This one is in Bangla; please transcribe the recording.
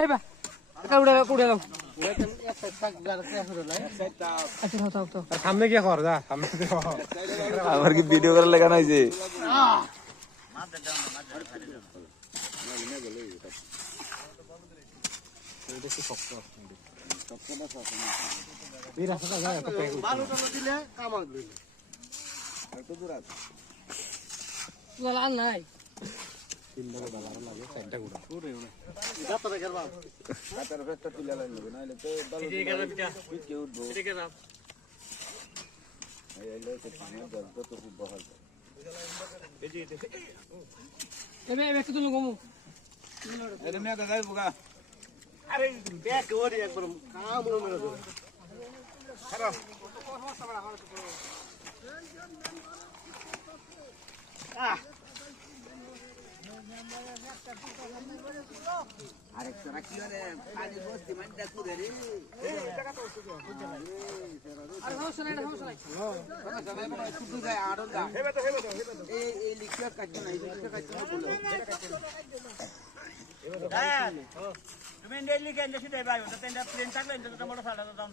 এই বা এটা উড়ে উড়ে দাও সামনে গিয়ে কর যা সামনে আমার কি ভিডিও করার লেখা নাই যে নাই একটু তুলো গমু আরে ব্যাগ ওরে একবার কাম মেরে দাও খারাপ আরেকটা কি করে পানি বসতি মানটা করে রে আর সমস্যা নাই শুধু গায়ে আড়ন দা এই লিখতে কাটতে না এই লিখতে কাটতে না বলো তুমি ডেইলি কেন দেশে দেবাই ওটা তেন্ডা প্লেন থাকলে এটা মোটর সাইকেল দাম